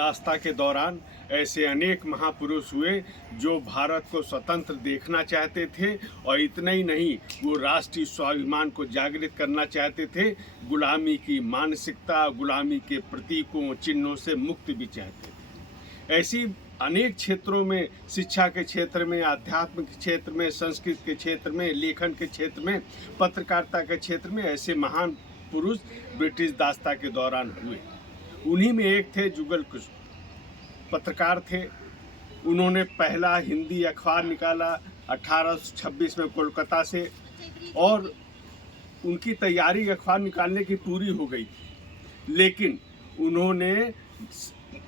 रास्ता के दौरान ऐसे अनेक महापुरुष हुए जो भारत को स्वतंत्र देखना चाहते थे और इतना ही नहीं, वो राष्ट्रीय स्वाभिमान को जागृत करना चाहते थे। गुलामी की मानसिकता, गुलामी के प्रतीकों चिन्हों से मुक्ति भी चाहते थे। ऐसी अनेक क्षेत्रों में, शिक्षा के क्षेत्र में, आध्यात्म के क्षेत्र में, संस्कृत के क्षेत्र में, लेखन के क्षेत्र में, पत्रकारिता के क्षेत्र में ऐसे महान पुरुष ब्रिटिश दासता के दौरान हुए। उन्हीं में एक थे जुगल किशोर, पत्रकार थे। उन्होंने पहला हिंदी अखबार निकाला 1826 में कोलकाता से, और उनकी तैयारी अखबार निकालने की पूरी हो गई थी, लेकिन उन्होंने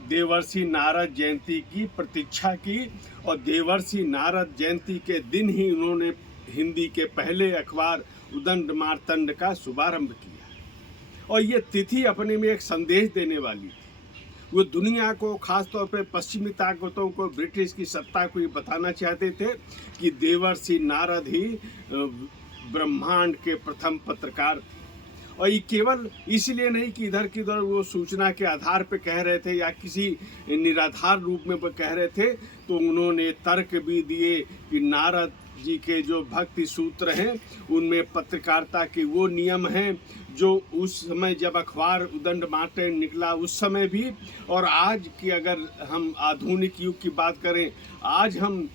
देवर्षि नारद जयंती की प्रतीक्षा की और देवर्षि नारद जयंती के दिन ही उन्होंने हिंदी के पहले अखबार उदंड मार्तंड का शुभारंभ किया। और ये तिथि अपने में एक संदेश देने वाली थी। वो दुनिया को, खासतौर पर पश्चिमी ताकतों को, ब्रिटिश की सत्ता को ये बताना चाहते थे कि देवर्षि नारद ही ब्रह्मांड के प्रथम पत्रकार थे। और ये केवल इसलिए नहीं कि इधर की उधर वो सूचना के आधार पर कह रहे थे या किसी निराधार रूप में कह रहे थे, तो उन्होंने तर्क भी दिए कि नारद जी के जो भक्ति सूत्र हैं उनमें पत्रकारिता के वो नियम हैं जो उस समय जब अखबार उदंड मार्तंड निकला उस समय भी, और आज की अगर हम आधुनिक युग की बात करें, आज हम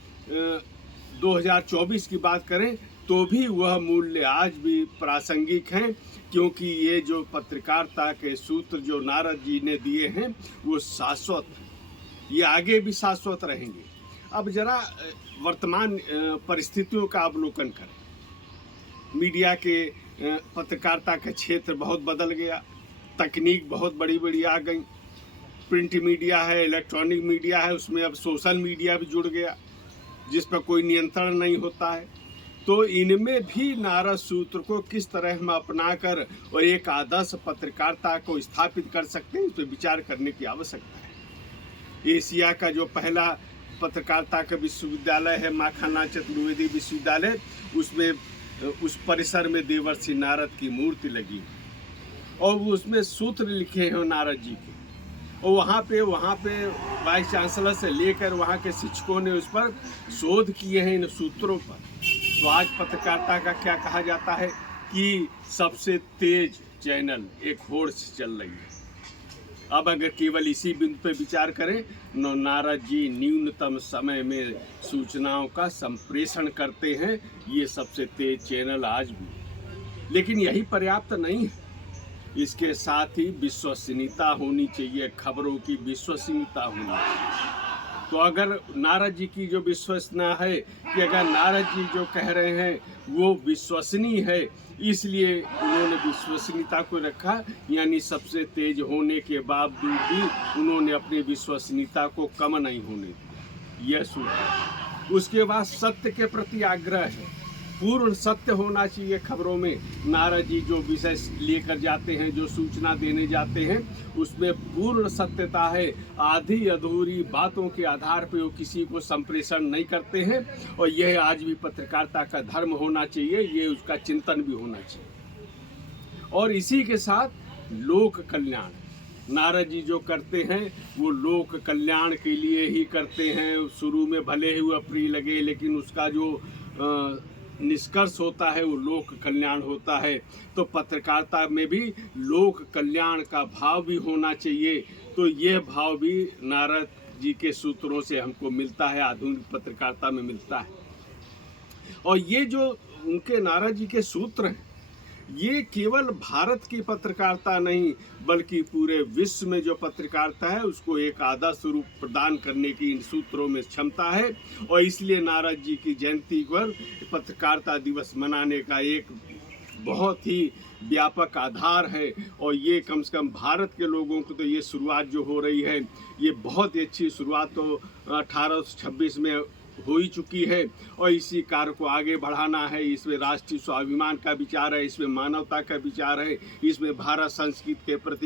2024 की बात करें, तो भी वह मूल्य आज भी प्रासंगिक हैं, क्योंकि ये जो पत्रकारिता के सूत्र जो नारद जी ने दिए हैं वो शाश्वत, ये आगे भी शाश्वत रहेंगे। अब जरा वर्तमान परिस्थितियों का अवलोकन करें। मीडिया के, पत्रकारिता का क्षेत्र बहुत बदल गया, तकनीक बहुत बड़ी बड़ी आ गई। प्रिंट मीडिया है, इलेक्ट्रॉनिक मीडिया है, उसमें अब सोशल मीडिया भी जुड़ गया जिस पर कोई नियंत्रण नहीं होता है। तो इनमें भी नारद सूत्र को किस तरह हम अपनाकर और एक आदर्श पत्रकारिता को स्थापित कर सकते हैं, इस पर विचार करने की आवश्यकता है। एशिया का जो पहला पत्रकारिता का विश्वविद्यालय है, माखनलाल चतुर्वेदी विश्वविद्यालय, उसमें उस परिसर में देवर्षि नारद की मूर्ति लगी और वो उसमें सूत्र लिखे हैं नारद जी के, और वहाँ पे वाइस चांसलर से लेकर वहाँ के शिक्षकों ने उस पर शोध किए हैं इन सूत्रों पर। तो आज पत्रकारिता का क्या कहा जाता है कि सबसे तेज चैनल एक होड़ से चल रही है। अब अगर केवल इसी बिंदु पर विचार करें, नारद जी न्यूनतम समय में सूचनाओं का संप्रेषण करते हैं, ये सबसे तेज चैनल आज भी। लेकिन यही पर्याप्त नहीं है, इसके साथ ही विश्वसनीयता होनी चाहिए, खबरों की विश्वसनीयता होनी चाहिए। तो अगर नारद जी की जो विश्वसनीयता है कि अगर नारद जी जो कह रहे हैं वो विश्वसनीय है, इसलिए उन्होंने विश्वसनीयता को रखा, यानी सबसे तेज होने के बावजूद भी उन्होंने अपनी विश्वसनीयता को कम नहीं होने दिया। यह सूत्र। उसके बाद सत्य के प्रति आग्रह है, पूर्ण सत्य होना चाहिए खबरों में। नारद जी जो विषय लेकर जाते हैं, जो सूचना देने जाते हैं, उसमें पूर्ण सत्यता है। आधी अधूरी बातों के आधार पर वो किसी को संप्रेषण नहीं करते हैं, और यह आज भी पत्रकारिता का धर्म होना चाहिए, ये उसका चिंतन भी होना चाहिए। और इसी के साथ लोक कल्याण, नारद जी जो करते हैं वो लोक कल्याण के लिए ही करते हैं। शुरू में भले ही वो अप्रिय लगे, लेकिन उसका जो निष्कर्ष होता है वो लोक कल्याण होता है। तो पत्रकारिता में भी लोक कल्याण का भाव भी होना चाहिए। तो ये भाव भी नारद जी के सूत्रों से हमको मिलता है, आधुनिक पत्रकारिता में मिलता है। और ये जो उनके नारद जी के सूत्र हैं, ये केवल भारत की पत्रकारिता नहीं बल्कि पूरे विश्व में जो पत्रकारिता है उसको एक आदर्श रूप प्रदान करने की इन सूत्रों में क्षमता है। और इसलिए नारद जी की जयंती पर पत्रकारिता दिवस मनाने का एक बहुत ही व्यापक आधार है। और ये कम से कम भारत के लोगों को तो ये शुरुआत जो हो रही है, ये बहुत ही अच्छी शुरुआत तो 1826 में हो ही चुकी है, और इसी कार्य को आगे बढ़ाना है। इसमें राष्ट्रीय स्वाभिमान का विचार है, इसमें मानवता का विचार है, इसमें भारत संस्कृति के प्रति